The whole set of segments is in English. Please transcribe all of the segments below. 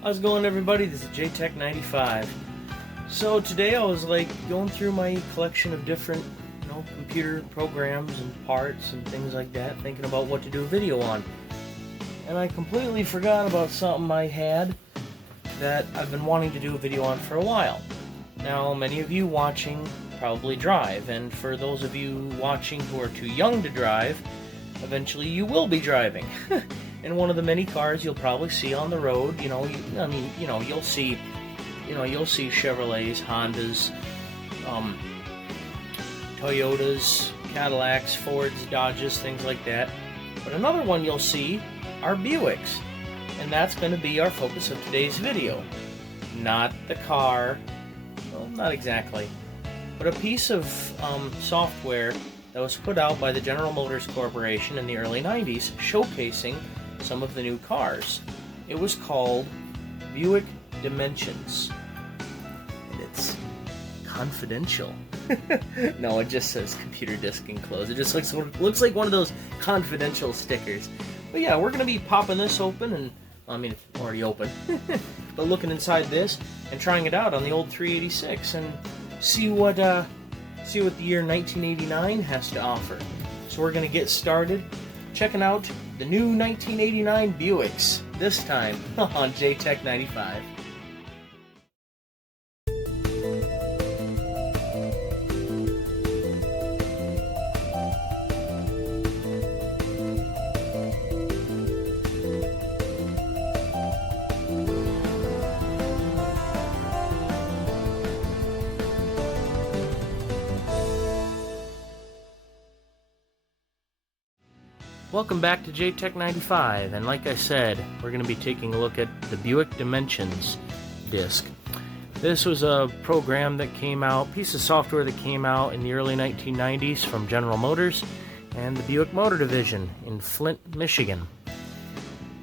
How's it going, everybody? This is JTech95. So today I was going through my collection of different, computer programs and parts and things like that, thinking about what to do a video on. And I completely forgot about something I had that I've been wanting to do a video on for a while. Now, many of you watching probably drive, and for those of you watching who are too young to drive, eventually you will be driving. In one of the many cars you'll probably see on the road, you'll see Chevrolets, Hondas, Toyotas, Cadillacs, Fords, Dodges, things like that. But another one you'll see are Buicks, and that's going to be our focus of today's video. Not the car, well, not exactly, but a piece of software that was put out by the General Motors Corporation in the early 90s, showcasing some of the new cars. It was called Buick Dimensions, and it's confidential. No, it just says computer disk enclosed. It just looks like one of those confidential stickers. But yeah, we're going to be popping this open, and it's already open, but looking inside this and trying it out on the old 386 and see what the year 1989 has to offer. So we're going to get started checking out the new 1989 Buicks, this time on JTech95. Welcome back to JTech95, and like I said, we're going to be taking a look at the Buick Dimensions disc. This was a program that came out, piece of software that came out in the early 1990s from General Motors and the Buick Motor Division in Flint, Michigan.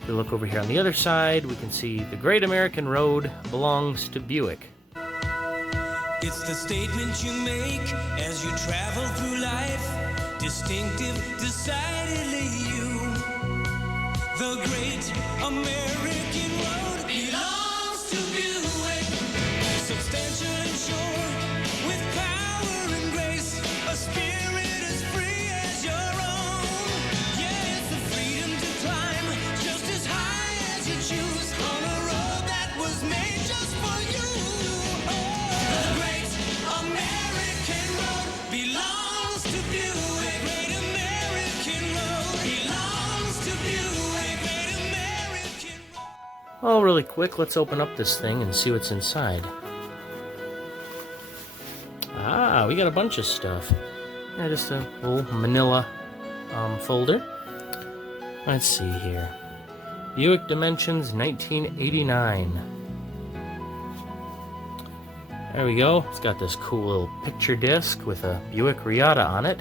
If we look over here on the other side, we can see the Great American Road belongs to Buick. It's the statement you make as you travel through life. Distinctive, decidedly you. The great American road belongs to Buick. Substantial and sure, with power and grace, a spirit as free as your own. Yeah, it's the freedom to climb just as high as you choose on a road that was made just for you. Oh, the great American road belongs to Buick. Well, really quick, let's open up this thing and see what's inside. Ah, we got a bunch of stuff. Yeah, just a little manila folder. Let's see here. Buick Dimensions 1989. There we go. It's got this cool little picture disc with a Buick Reatta on it.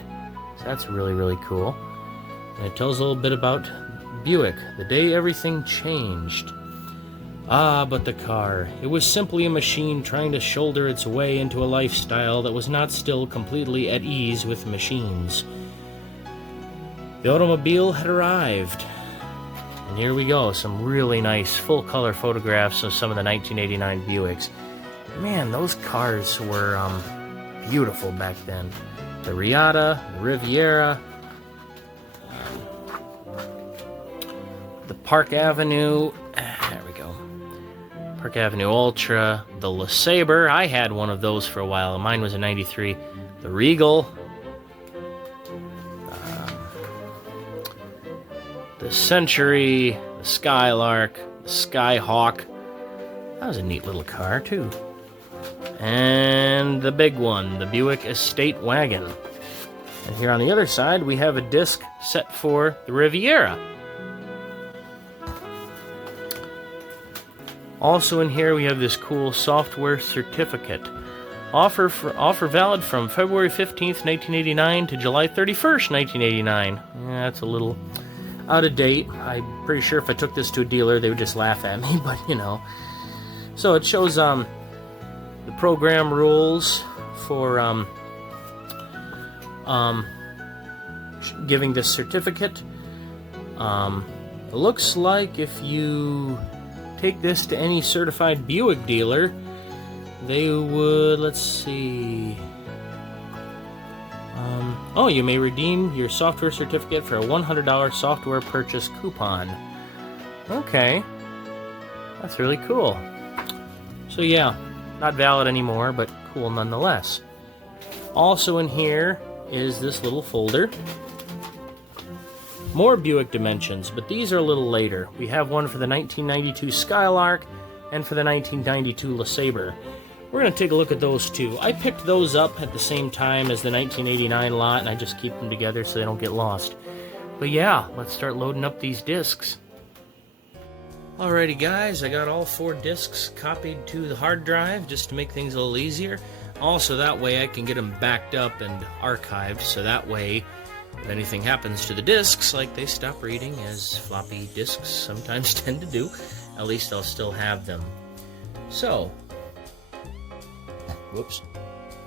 So that's really, really cool. And it tells a little bit about Buick, the day everything changed. Ah, but the car. It was simply a machine trying to shoulder its way into a lifestyle that was not still completely at ease with machines. The automobile had arrived. And here we go, some really nice full-color photographs of some of the 1989 Buicks. Man, those cars were beautiful back then. The Reatta, the Riviera, the Park Avenue, there we go, Park Avenue Ultra, the LeSabre, I had one of those for a while, mine was a 93, the Regal, the Century, the Skylark, the Skyhawk, that was a neat little car too, and the big one, the Buick Estate Wagon. And here on the other side we have a disc set for the Riviera. Also in here we have this cool software certificate. Offer valid from February 15th, 1989 to July 31st, 1989. Yeah, that's a little out of date. I'm pretty sure if I took this to a dealer they would just laugh at me, but So it shows the program rules for giving this certificate. It looks like if you take this to any certified Buick dealer, they would, let's see... oh, you may redeem your software certificate for a $100 software purchase coupon. Okay. That's really cool. So yeah, not valid anymore, but cool nonetheless. Also in here is this little folder. More Buick dimensions, but these are a little later. We have one for the 1992 Skylark and for the 1992 LeSabre. We're going to take a look at those two. I picked those up at the same time as the 1989 lot, and I just keep them together so they don't get lost. But yeah, let's start loading up these discs. Alrighty guys, I got all 4 discs copied to the hard drive just to make things a little easier. Also, that way I can get them backed up and archived, so that way if anything happens to the discs, like they stop reading, as floppy disks sometimes tend to do, at least I'll still have them. So, whoops,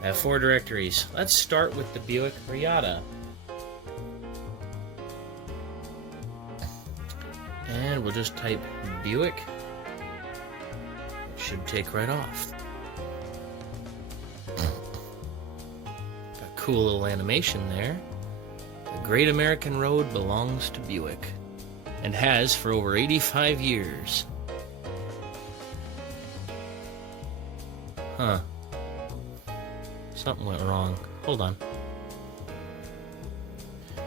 I have 4 directories. Let's start with the Buick Riata. And we'll just type Buick. It should take right off. Got a cool little animation there. The Great American Road belongs to Buick, and has for over 85 years. Huh. Something went wrong. Hold on.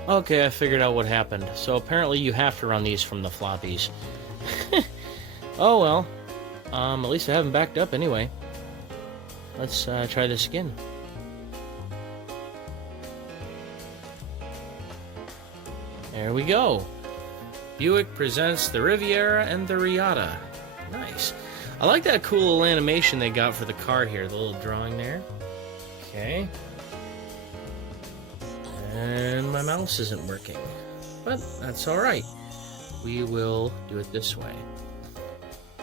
Okay, I figured out what happened. So apparently you have to run these from the floppies. Oh well. At least I have them backed up anyway. Let's try this again. There we go. Buick presents the Riviera and the Riata. Nice. I like that cool little animation they got for the car here, the little drawing there. Okay. And my mouse isn't working, but that's alright. We will do it this way.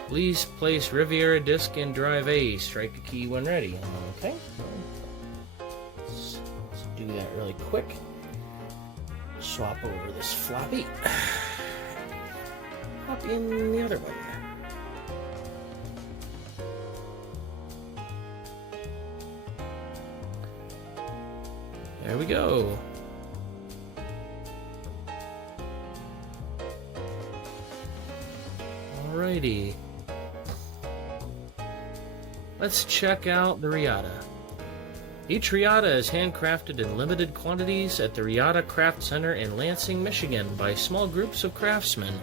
Please place Riviera disc in drive A. Strike a key when ready. Okay. Let's do that really quick. Swap over this floppy. Pop in the other one. There we go. Alrighty. Let's check out the Riata. Each Riata is handcrafted in limited quantities at the Riata Craft Center in Lansing, Michigan by small groups of craftsmen.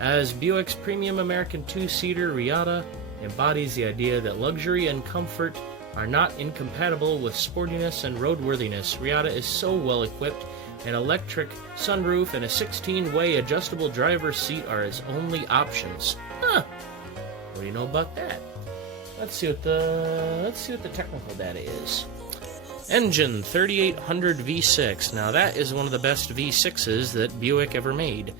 As Buick's premium American 2-seater, Riata embodies the idea that luxury and comfort are not incompatible with sportiness and roadworthiness. Riata is so well equipped. An electric sunroof and a 16-way adjustable driver's seat are its only options. Huh. What do you know about that? Let's see what the technical data is. Engine 3800 V6. Now that is one of the best V6s that Buick ever made.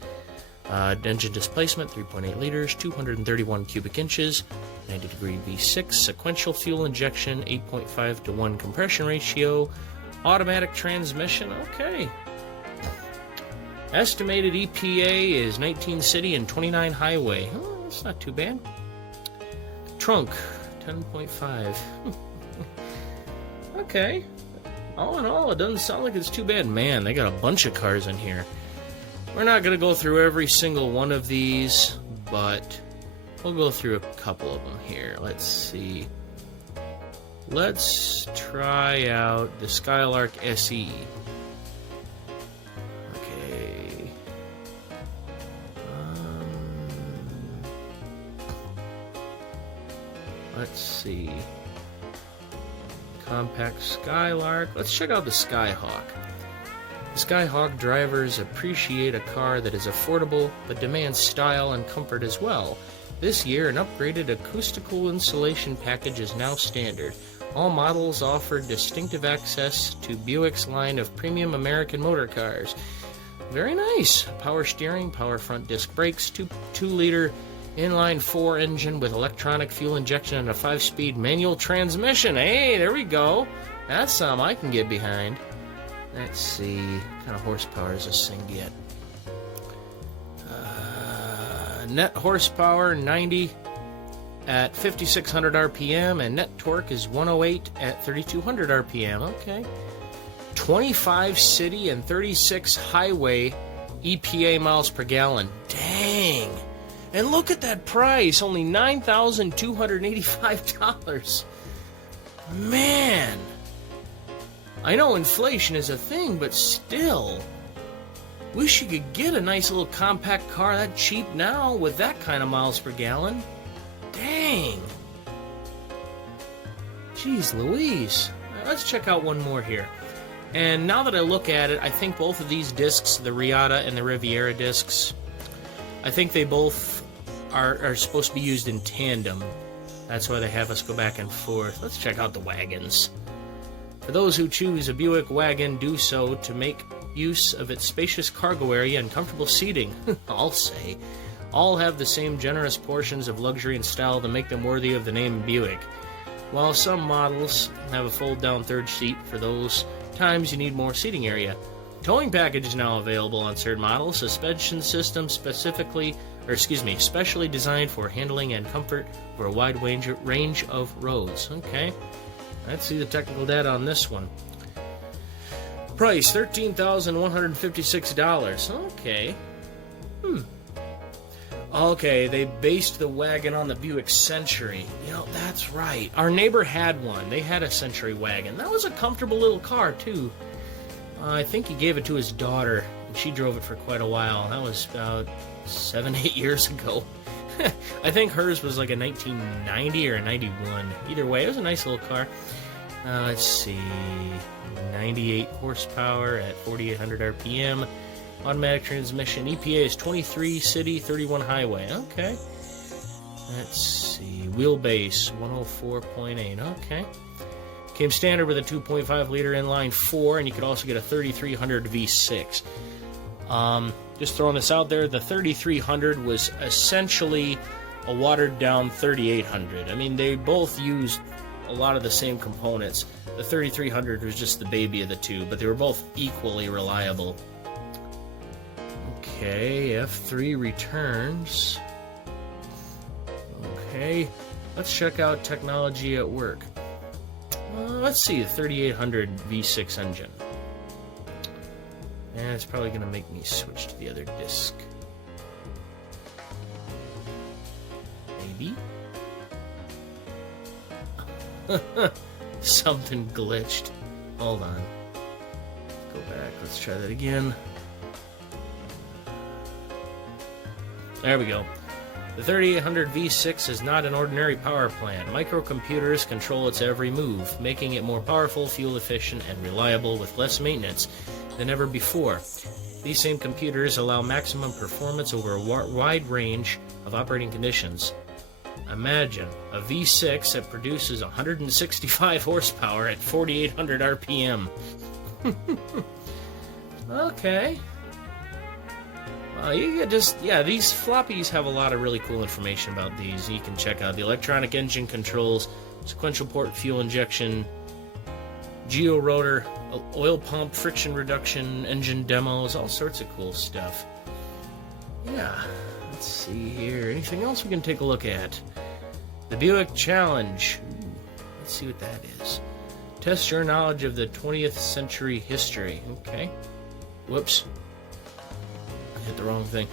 Engine displacement 3.8 liters, 231 cubic inches, 90 degree V6, sequential fuel injection, 8.5 to 1 compression ratio, automatic transmission. Okay. Estimated EPA is 19 city and 29 highway. Oh, that's not too bad. Trunk 10.5. Okay. All in all, it doesn't sound like it's too bad. Man, they got a bunch of cars in here. We're not going to go through every single one of these, but we'll go through a couple of them here. Let's see. Let's try out the Skylark SE. Okay. Let's see. Compact Skylark. Let's check out the Skyhawk. The Skyhawk drivers appreciate a car that is affordable but demands style and comfort as well. This year, an upgraded acoustical insulation package is now standard. All models offer distinctive access to Buick's line of premium American motor cars. Very nice. Power steering, power front disc brakes, 2-liter inline 4 engine with electronic fuel injection and a 5-speed manual transmission. Hey, there we go. That's something I can get behind. Let's see, what kind of horsepower does this thing get? Net horsepower 90 at 5,600 RPM, and net torque is 108 at 3,200 RPM. Okay. 25 city and 36 highway EPA miles per gallon. Dang. And look at that price, only $9,285. Man. I know inflation is a thing, but still. Wish you could get a nice little compact car that cheap now with that kind of miles per gallon. Dang. Jeez Louise. Right, let's check out one more here. And now that I look at it, I think both of these discs, the Riata and the Riviera discs, I think they both are supposed to be used in tandem. That's why they have us go back and forth. Let's check out the wagons. For those who choose a Buick wagon, do so to make use of its spacious cargo area and comfortable seating. I'll say. All have the same generous portions of luxury and style to make them worthy of the name Buick. While some models have a fold-down third seat for those times you need more seating area. Towing package is now available on certain models. Suspension system specially designed for handling and comfort for a wide range of roads. Okay, let's see the technical data on this one. Price $13,156. Okay. Okay, they based the wagon on the Buick Century. You know, that's right. Our neighbor had one. They had a Century wagon. That was a comfortable little car, too. I think he gave it to his daughter, and she drove it for quite a while. That was about 7-8 years ago. I think hers was like a 1990 or a 91. Either way, it was a nice little car. Let's see. 98 horsepower at 4,800 RPM. Automatic transmission. EPA is 23 city, 31 highway. Okay. Let's see. Wheelbase 104.8. Okay. Came standard with a 2.5 liter inline 4, and you could also get a 3300 V6. Just throwing this out there, the 3300 was essentially a watered down 3800. I mean, they both used a lot of the same components. The 3300 was just the baby of the two, but they were both equally reliable. Okay, F3 returns. Okay, let's check out technology at work. Let's see, the 3800 V6 engine. And it's probably going to make me switch to the other disc. Maybe? Something glitched. Hold on. Go back, let's try that again. There we go. The 3800 V6 is not an ordinary power plant. Microcomputers control its every move, making it more powerful, fuel efficient, and reliable with less maintenance than ever before. These same computers allow maximum performance over a wide range of operating conditions. Imagine a V6 that produces 165 horsepower at 4,800 RPM. Okay. You get these floppies have a lot of really cool information about these. You can check out the electronic engine controls, sequential port fuel injection, georotor, oil pump, friction reduction, engine demos, all sorts of cool stuff. Yeah, let's see here. Anything else we can take a look at? The Buick Challenge. Ooh, let's see what that is. Test your knowledge of the 20th century history. Okay. Whoops. Hit the wrong thing.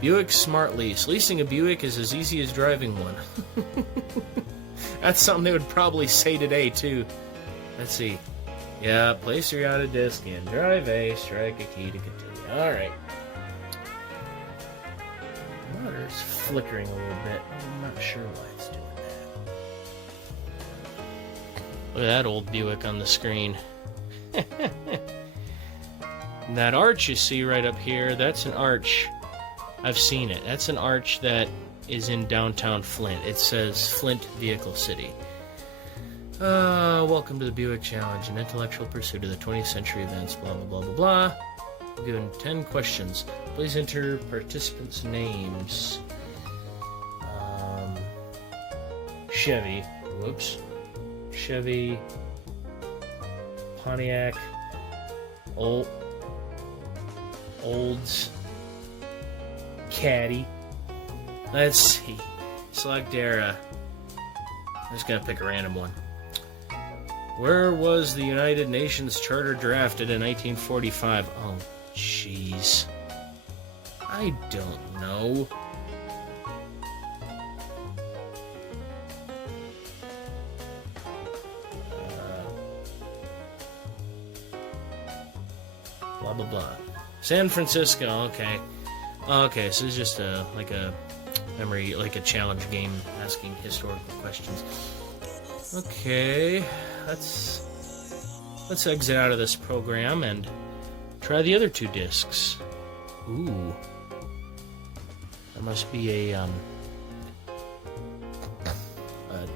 Buick Smart Lease. Leasing a Buick is as easy as driving one. That's something they would probably say today, too. Let's see. Yeah, place your Riata disc in. Drive A, strike a key to continue. Alright. Motor's flickering a little bit. I'm not sure why it's doing that. Look at that old Buick on the screen. And that arch you see right up here, that's an arch. I've seen it. That's an arch that is in downtown Flint. It says Flint Vehicle City. Welcome to the Buick Challenge, an intellectual pursuit of the 20th century events, blah, blah, blah, blah, blah. Given 10 questions. Please enter participants' names. Chevy. Whoops. Chevy. Pontiac. Olds. Caddy. Let's see. Select era. I'm just gonna pick a random one. Where was the United Nations Charter drafted in 1945? Oh, jeez. I don't know. Blah, blah, blah. San Francisco, okay. Okay, so it's just like a memory, like a challenge game asking historical questions. Okay, let's exit out of this program and try the other two discs. Ooh. That must be a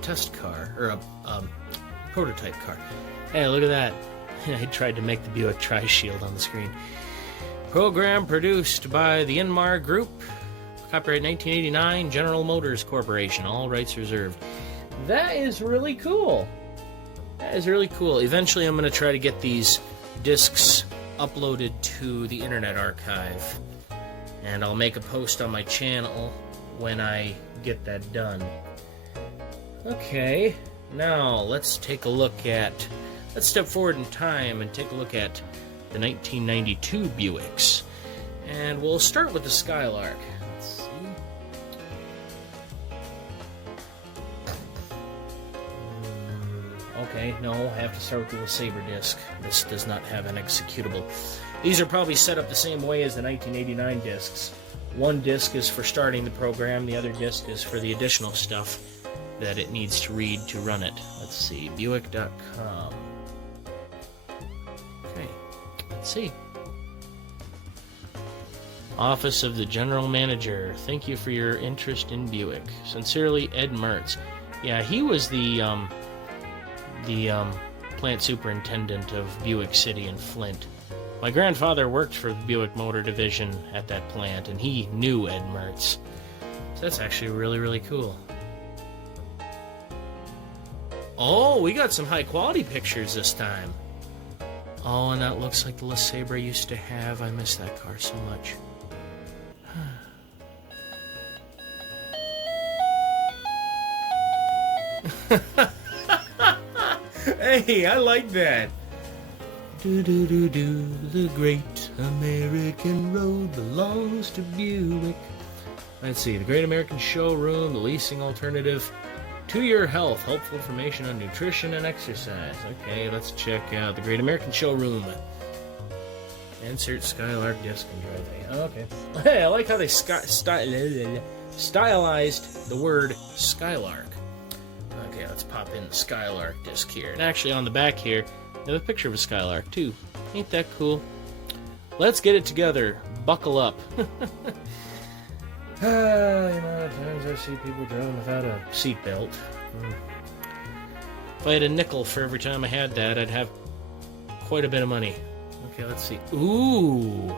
test car, or a prototype car. Hey, look at that. I tried to make the Buick Tri-Shield on the screen. Program produced by the Inmar Group. Copyright 1989, General Motors Corporation. All rights reserved. That is really cool. That is really cool. Eventually I'm going to try to get these discs uploaded to the Internet Archive. And I'll make a post on my channel when I get that done. Okay, now let's take a look at... Let's step forward in time and take a look at the 1992 Buicks. And we'll start with the Skylark. Let's see. Okay, no, I have to start with the LeSabre disc. This does not have an executable. These are probably set up the same way as the 1989 discs. One disc is for starting the program, the other disc is for the additional stuff that it needs to read to run it. Let's see, Buick.com. Okay, let's see. Office of the General Manager. Thank you for your interest in Buick. Sincerely, Ed Mertz. Yeah, he was the plant superintendent of Buick City in Flint. My grandfather worked for the Buick Motor Division at that plant, and he knew Ed Mertz. So that's actually really, really cool. Oh, we got some high-quality pictures this time. Oh, and that looks like the LeSabre I used to have. I miss that car so much. Hey, I like that. Do-do-do-do, the great American road belongs to Buick. Let's see, the Great American Showroom, the leasing alternative to your health, helpful information on nutrition and exercise. Okay, let's check out the Great American Showroom. Insert Skylark disc and drive. Okay. Hey, I like how they stylized the word Skylark. Okay, let's pop in the Skylark disc here. And actually on the back here, I have a picture of a Skylark too. Ain't that cool? Let's get it together. Buckle up. The amount of times I see people driving without a seatbelt. If I had a nickel for every time I had that, I'd have quite a bit of money. Okay, let's see. Ooh!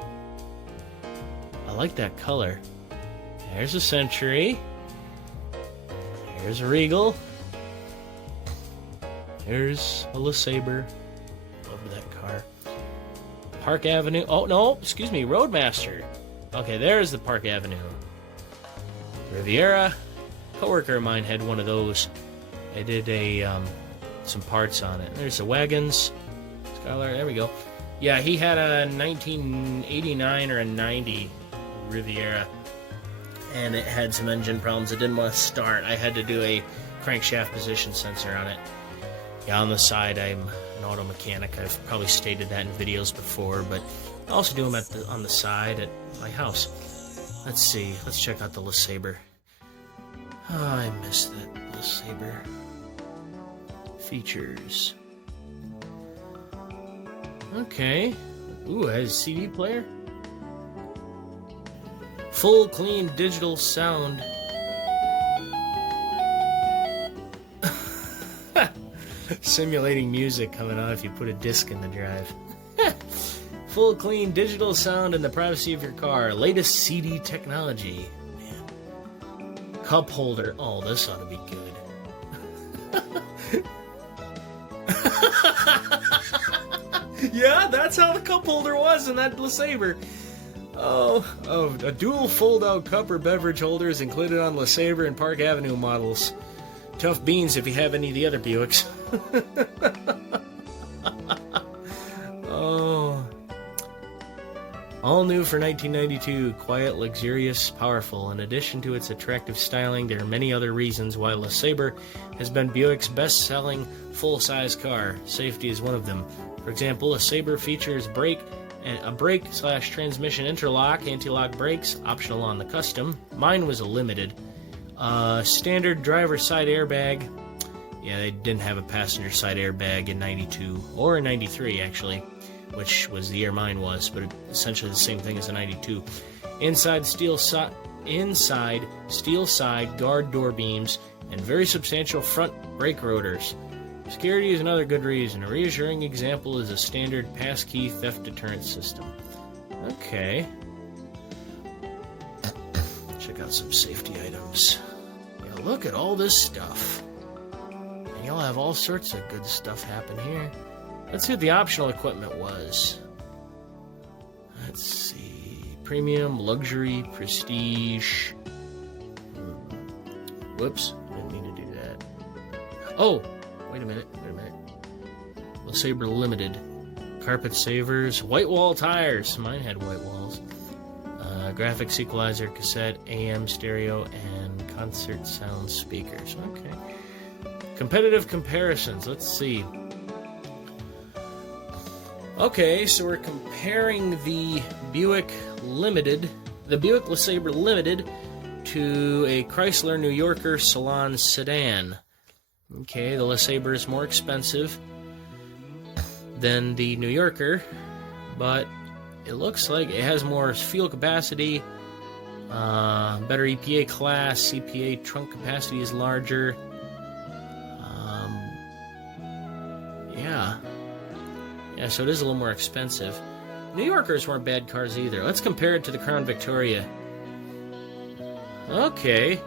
I like that color. There's a Century. There's a Regal. There's a LeSabre. Love that car. Park Avenue. Oh, no, excuse me, Roadmaster. Okay, there's the Park Avenue. Riviera. A coworker of mine had one of those. I did some parts on it. There's the wagons. Skylark, there we go. Yeah, he had a 1989 or a 90 Riviera, and it had some engine problems. It didn't want to start. I had to do a crankshaft position sensor on it. Yeah, on the side, I'm an auto mechanic. I've probably stated that in videos before, but I also do them on the side at my house. Let's see. Let's check out the LeSabre. Oh, I missed that LeSabre. Features. Okay. Ooh, it has a CD player. Full clean digital sound. Simulating music coming on if you put a disc in the drive. Full clean digital sound in the privacy of your car. Latest CD technology. Man. Cup holder. Oh, this ought to be good. Yeah, that's how the cup holder was in that LeSabre. Oh, a dual fold-out cup or beverage holder is included on LeSabre and Park Avenue models. Tough beans if you have any of the other Buicks. Oh. All new for 1992, quiet, luxurious, powerful. In addition to its attractive styling, there are many other reasons why LeSabre has been Buick's best-selling full-size car. Safety is one of them. For example, LeSabre features a brake/transmission interlock, anti-lock brakes, optional on the custom. Mine was a limited. Standard driver side airbag. Yeah, they didn't have a passenger side airbag in 92, or in 93 actually, which was the year mine was, but essentially the same thing as a 92. Inside steel side guard door beams, and very substantial front brake rotors. Security is another good reason. A reassuring example is a standard passkey theft deterrent system. Okay. Check out some safety items. Yeah, look at all this stuff. And you'll have all sorts of good stuff happen here. Let's see what the optional equipment was. Let's see. Premium, luxury, prestige. Whoops. Didn't mean to do that. Oh! Wait a minute. LeSabre Limited. Carpet savers. White wall tires. Mine had white walls. Graphics equalizer, cassette, AM, stereo, and concert sound speakers. Okay. Competitive comparisons. Let's see. Okay, so we're comparing the Buick LeSabre Limited to a Chrysler New Yorker Salon sedan. Okay, the LeSabre is more expensive than the New Yorker, but it looks like it has more fuel capacity, better EPA class, CPA trunk capacity is larger. Yeah, so it is a little more expensive. New Yorkers weren't bad cars either. Let's compare it to the Crown Victoria. Okay,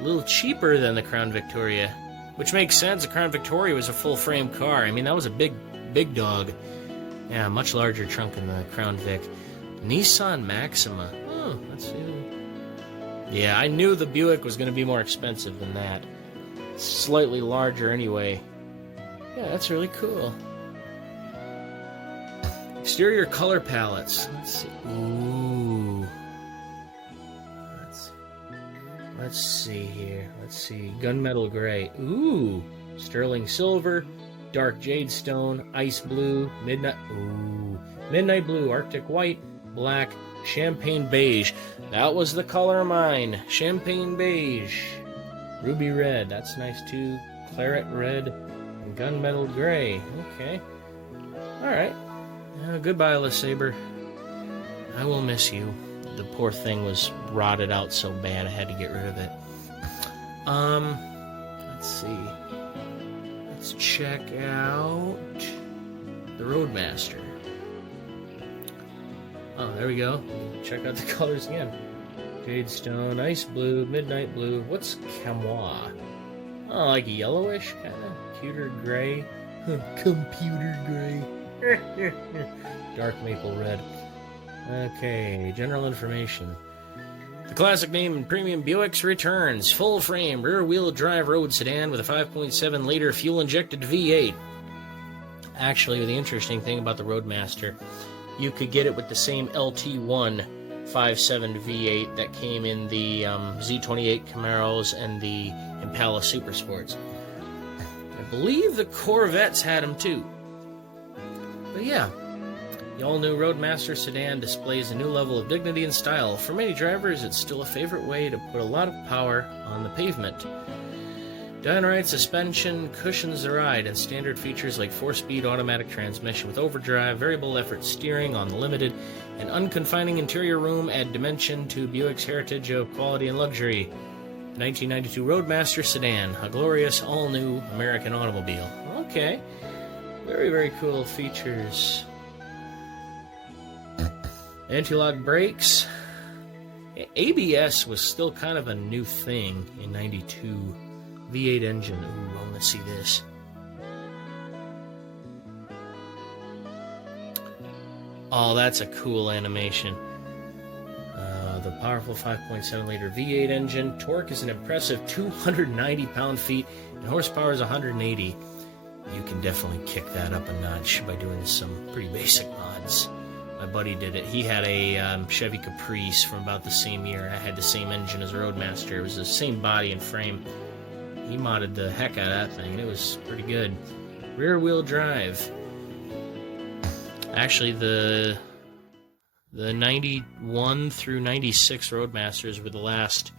a little cheaper than the Crown Victoria, which makes sense. The Crown Victoria was a full-frame car. I mean, that was a big dog. Yeah, much larger trunk than the Crown Vic. Nissan Maxima. Oh, let's see. Yeah, I knew the Buick was going to be more expensive than that. Slightly larger anyway. Yeah, that's really cool. Exterior color palettes. Let's see. Ooh. Let's see here. Let's see. Gunmetal gray. Ooh. Sterling silver. Dark jade stone. Ice blue. Midnight. Ooh. Midnight blue. Arctic white. Black. Champagne beige. That was the color of mine. Champagne beige. Ruby red. That's nice too. Claret red. And gunmetal gray. Okay. Alright. Goodbye, LeSabre. I will miss you. The poor thing was rotted out so bad I had to get rid of it. Let's see. Let's check out the Roadmaster. Oh, there we go. Check out the colors again. Jade stone, ice blue, midnight blue. What's chamois? Oh, like yellowish, kind of. Computer gray. Computer gray. Dark maple red. Okay, general information. The classic name in premium Buicks returns. Full frame, rear wheel drive road sedan with a 5.7 liter fuel injected V8. Actually, the interesting thing about the Roadmaster, you could get it with the same LT1 5.7 V8 that came in the Z28 Camaros and the Impala Supersports. I believe the Corvettes had them too. But yeah, the all-new Roadmaster sedan displays a new level of dignity and style. For many drivers, it's still a favorite way to put a lot of power on the pavement. Dynorite suspension cushions the ride, and standard features like 4-speed automatic transmission with overdrive, variable effort steering on the Limited, and unconfining interior room add dimension to Buick's heritage of quality and luxury. The 1992 Roadmaster sedan, a glorious all-new American automobile. Okay. Very, very cool features. Anti-lock brakes. ABS was still kind of a new thing in 92. V8 engine. Ooh, I want to see this. Oh, that's a cool animation. The powerful 5.7-liter V8 engine. Torque is an impressive 290 pound-feet, and horsepower is 180. You can definitely kick that up a notch by doing some pretty basic mods. My buddy did it. He had a Chevy Caprice from about the same year. I had the same engine as a Roadmaster. It was the same body and frame. He modded the heck out of that thing, and it was pretty good. Rear-wheel drive. Actually, the 91 through 96 Roadmasters were the last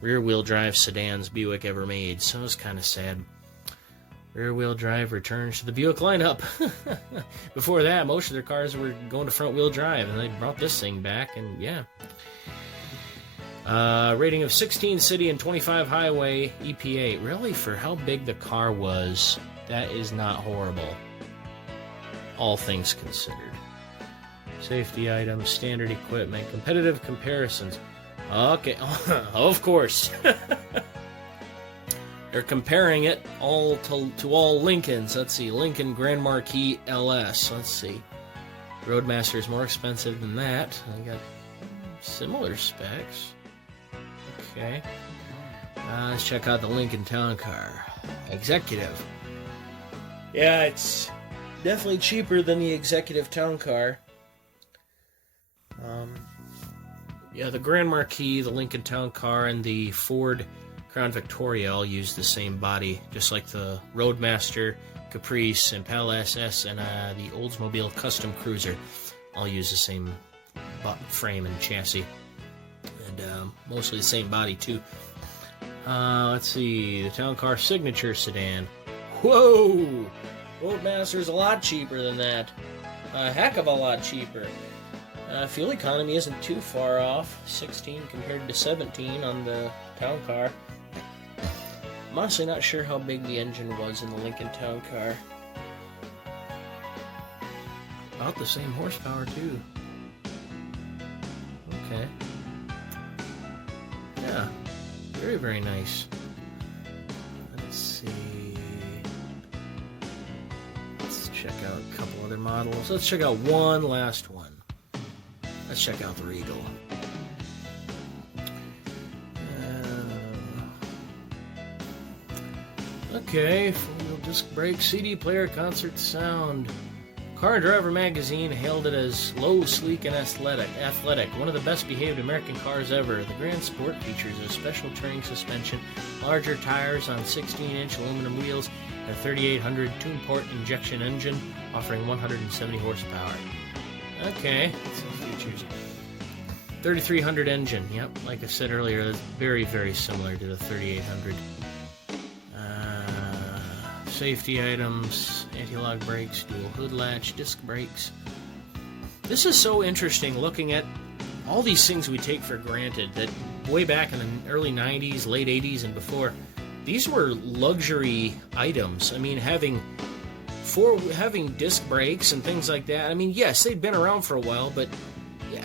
rear-wheel drive sedans Buick ever made, so it was kind of sad. Rear-wheel drive returns to the Buick lineup. Before that, most of their cars were going to front-wheel drive, and they brought this thing back, and yeah. Rating of 16 city and 25 highway, EPA. Really, for how big the car was, that is not horrible. All things considered. Safety items, standard equipment, competitive comparisons. Okay, of course. They're comparing it all to all Lincolns. Let's see, Lincoln Grand Marquis LS. Let's see. Roadmaster is more expensive than that. I got similar specs. Okay. Let's check out the Lincoln Town Car. Executive. Yeah, it's definitely cheaper than the Executive Town Car. Yeah, the Grand Marquis, the Lincoln Town Car, and the Ford Crown Victoria all use the same body, just like the Roadmaster, Caprice, Impala SS, and the Oldsmobile Custom Cruiser all use the same frame and chassis, and mostly the same body too. Let's see, the Town Car Signature Sedan. Whoa! Roadmaster's a lot cheaper than that. A heck of a lot cheaper. Fuel economy isn't too far off, 16 compared to 17 on the Town Car. I'm honestly not sure how big the engine was in the Lincoln Town Car. About the same horsepower, too. Okay. Yeah. Very, very nice. Let's see. Let's check out a couple other models. Let's check out one last one. Let's check out the Regal. Okay, full-wheel disc brake, CD player, concert sound. Car and Driver magazine hailed it as low, sleek, and athletic. One of the best behaved American cars ever. The Grand Sport features a special touring suspension, larger tires on 16-inch aluminum wheels, and a 3800 twin-port injection engine offering 170 horsepower. Okay, some features. 3300 engine. Yep, like I said earlier, that's very, very similar to the 3800. Safety items, anti-lock brakes, dual hood latch, disc brakes. This is so interesting looking at all these things we take for granted that way back in the early 90s, late 80s, and before, these were luxury items. I mean, having disc brakes and things like that. I mean, yes, they'd been around for a while, but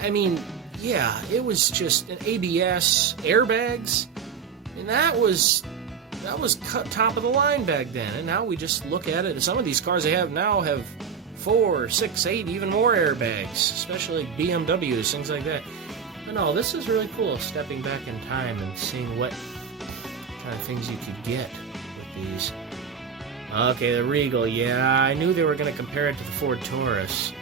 I mean, yeah, it was just an ABS, airbags, and that was cut top of the line back then. And now we just look at it, and some of these cars they have now have 4, 6, 8, even more airbags, especially BMWs, things like that. But no, this is really cool, stepping back in time and seeing what kind of things you could get with these. Okay, the Regal, yeah, I knew they were going to compare it to the Ford Taurus.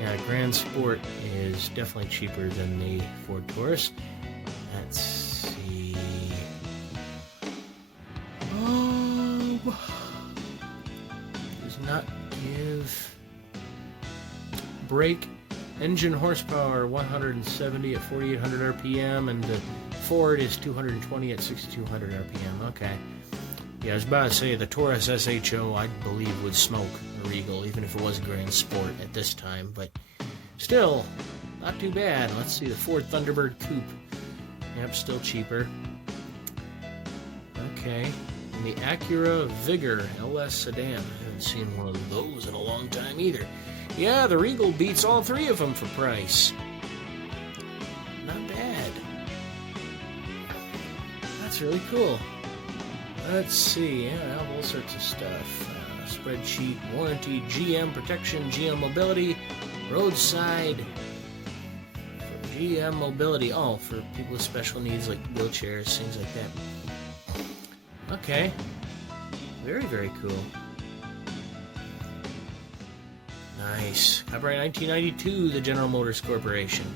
Yeah, Grand Sport is definitely cheaper than the Ford Taurus. Let's see. Does not give brake engine horsepower 170 at 4800 RPM, and the Ford is 220 at 6200 RPM. Okay. Yeah, I was about to say the Taurus SHO, I believe, would smoke a Regal, even if it was a Grand Sport at this time, but still, not too bad. Let's see the Ford Thunderbird Coupe. Yep, still cheaper. Okay. And the Acura Vigor LS sedan. I haven't seen one of those in a long time either. Yeah, the Regal beats all three of them for price. Not bad. That's really cool. Let's see, yeah, I have all sorts of stuff. Spreadsheet, warranty, GM protection, GM mobility, roadside, GM mobility. Oh, for people with special needs like wheelchairs, things like that. Okay. Very, very cool. Nice. Copyright 1992, the General Motors Corporation.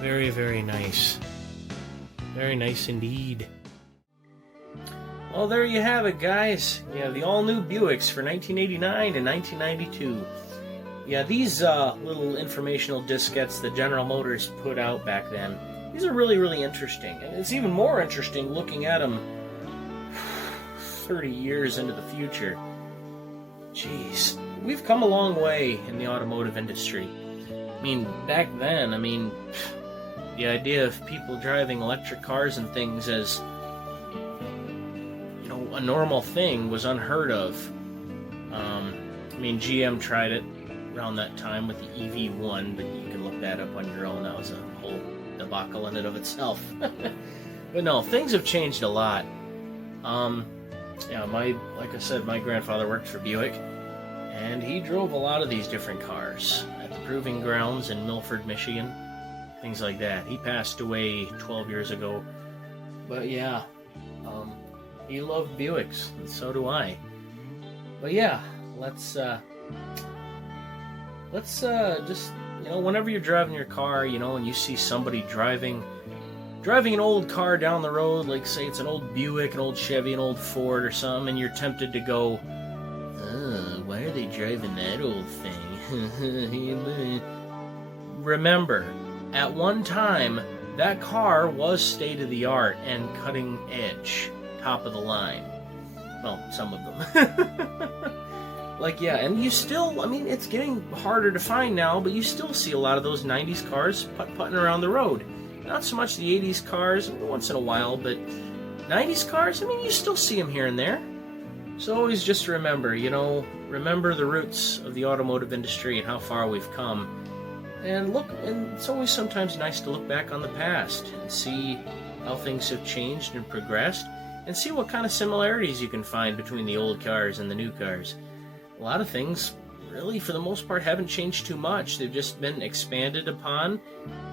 Very, very nice. Very nice indeed. Well, there you have it, guys. You have the all-new Buicks for 1989 and 1992. Yeah, these little informational diskettes that General Motors put out back then, these are really, really interesting. And it's even more interesting looking at them 30 years into the future. Jeez. We've come a long way in the automotive industry. I mean, back then, the idea of people driving electric cars and things as, a normal thing was unheard of. GM tried it around that time with the EV1, but you can look that up on your own. That was a whole debacle in and of itself. But no, things have changed a lot. Like I said, my grandfather worked for Buick, and he drove a lot of these different cars at the proving grounds in Milford, Michigan, things like that. He passed away 12 years ago, but yeah, he loved Buicks, and so do I. But yeah, let's just, whenever you're driving your car, and you see somebody driving an old car down the road, like say it's an old Buick, an old Chevy, an old Ford or something, and you're tempted to go, oh, why are they driving that old thing? Remember, at one time, that car was state-of-the-art and cutting edge, top of the line. Well, some of them. And you still, it's getting harder to find now, but you still see a lot of those 90s cars putt-putting around the road. Not so much the 80s cars, once in a while, but 90s cars, you still see them here and there. So always just remember, remember the roots of the automotive industry and how far we've come. And it's always sometimes nice to look back on the past and see how things have changed and progressed, and see what kind of similarities you can find between the old cars and the new cars. A lot of things, really, for the most part, haven't changed too much. They've just been expanded upon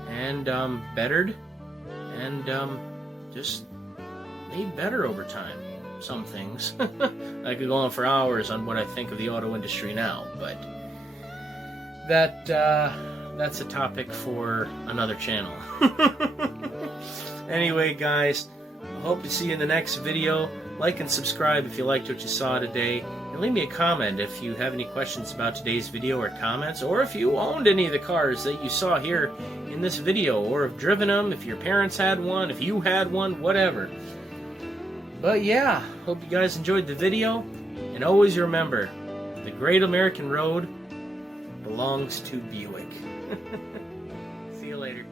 and bettered and just made better over time. Some things. I could go on for hours on what I think of the auto industry now, but that's a topic for another channel. Anyway, guys, I hope to see you in the next video. Like and subscribe if you liked what you saw today, and leave me a comment if you have any questions about today's video or comments, or if you owned any of the cars that you saw here in this video, or have driven them, if your parents had one, if you had one, whatever. But yeah, hope you guys enjoyed the video, and always remember, the Great American Road belongs to Buick. See you later.